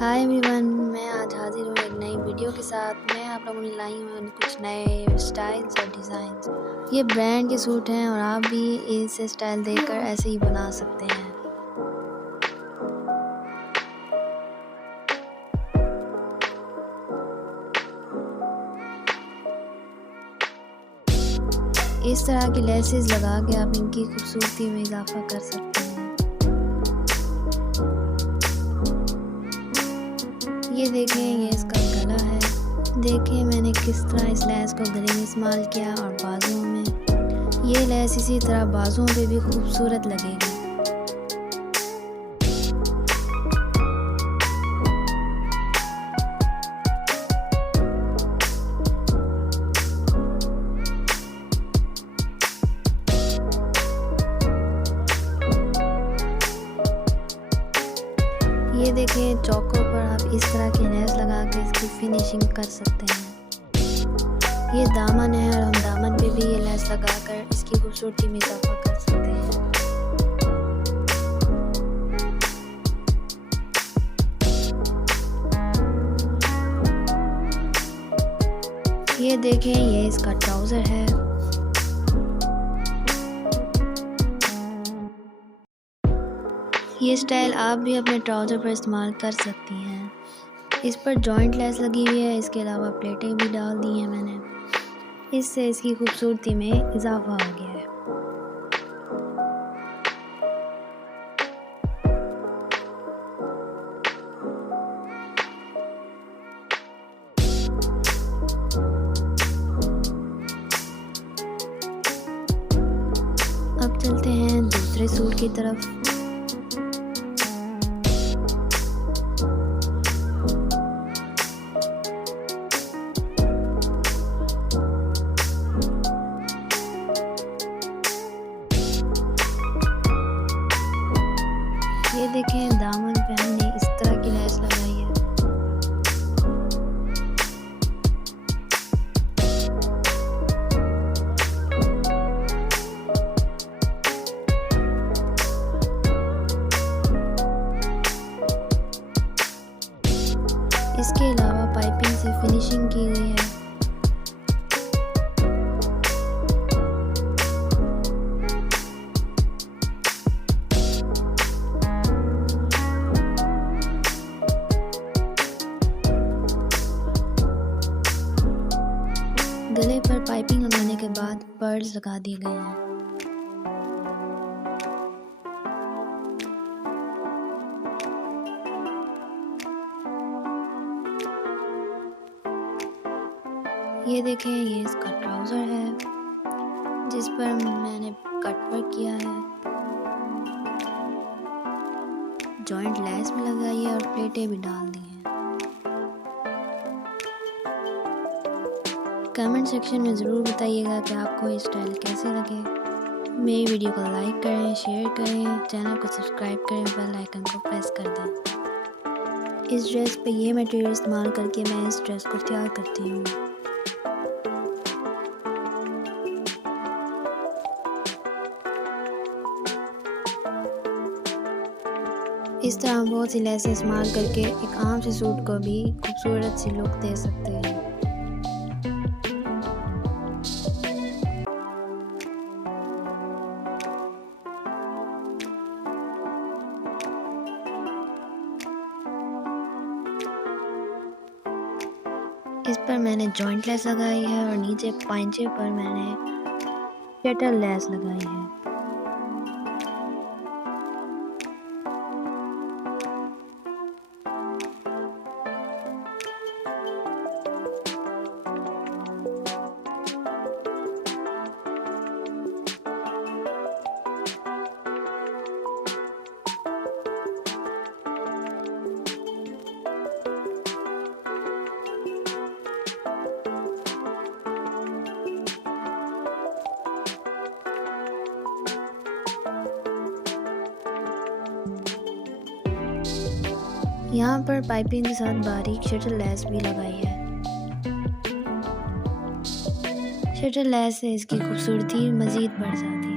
Hi everyone, मैं आज हाजिर हूँ एक नई वीडियो के साथ। मैं आप लोगों में लाई हूँ कुछ नए स्टाइल्स और डिज़ाइंस। ये ब्रांड के सूट हैं और आप भी इस स्टाइल देखकर ऐसे ही बना सकते हैं। इस तरह की लेसेस लगा के आप इनकी खूबसूरती में इजाफा कर सकते हैं। ये देखें, ये इसका गला है। देखें मैंने किस तरह इस लेस को गले में इस्तेमाल किया और बाजुओं में। ये लेस इसी तरह बाजुओं पे भी खूबसूरत लगेगी। ये देखें, चौकों पर आप इस तरह की लेस लगा के इसकी फिनिशिंग कर सकते हैं। ये दामन है और हम दामन पे भी ये लेस लगाकर इसकी खूबसूरती में इजाफा कर सकते हैं। ये देखें, ये इसका ट्राउज़र है। ये स्टाइल आप भी अपने ट्राउज़र पर इस्तेमाल कर सकती हैं। इस पर जॉइंट लेस लगी हुई है, इसके अलावा प्लेटें भी डाल दी हैं मैंने। इससे इसकी खूबसूरती में इजाफा हो गया है। अब चलते हैं दूसरे सूट की तरफ। ये देखें, दामन पे हमने इस तरह की लेस लगाई है। इसके अलावा पाइपिंग से फिनिशिंग की गई है। गले पर पाइपिंग लगाने के बाद पर्ल्स लगा दिए गए हैं। ये देखें, ये इसका ट्राउज़र है जिस पर मैंने कट वर्क किया है। जॉइंट लेस भी लगाई है और प्लेटें भी डाल दी हैं। कमेंट सेक्शन में ज़रूर बताइएगा कि आपको ये स्टाइल कैसे लगे। मेरी वीडियो को लाइक करें, शेयर करें, चैनल को सब्सक्राइब करें, बेल आइकन को प्रेस कर दें। इस ड्रेस पे ये मटेरियल इस्तेमाल करके मैं इस ड्रेस को तैयार करती हूँ। इस तरह बहुत सी लेसें इस्तेमाल करके एक आम से सूट को भी खूबसूरत सी लुक दे सकते हैं। इस पर मैंने जॉइंट लेस लगाई है और नीचे पांचे पर मैंने शटल लेस लगाई है। यहाँ पर पाइपिंग के साथ बारीक शटल लेस भी लगाई है। शटल लेस से इसकी खूबसूरती मज़ीद बढ़ जाती है।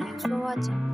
Thanks for watching.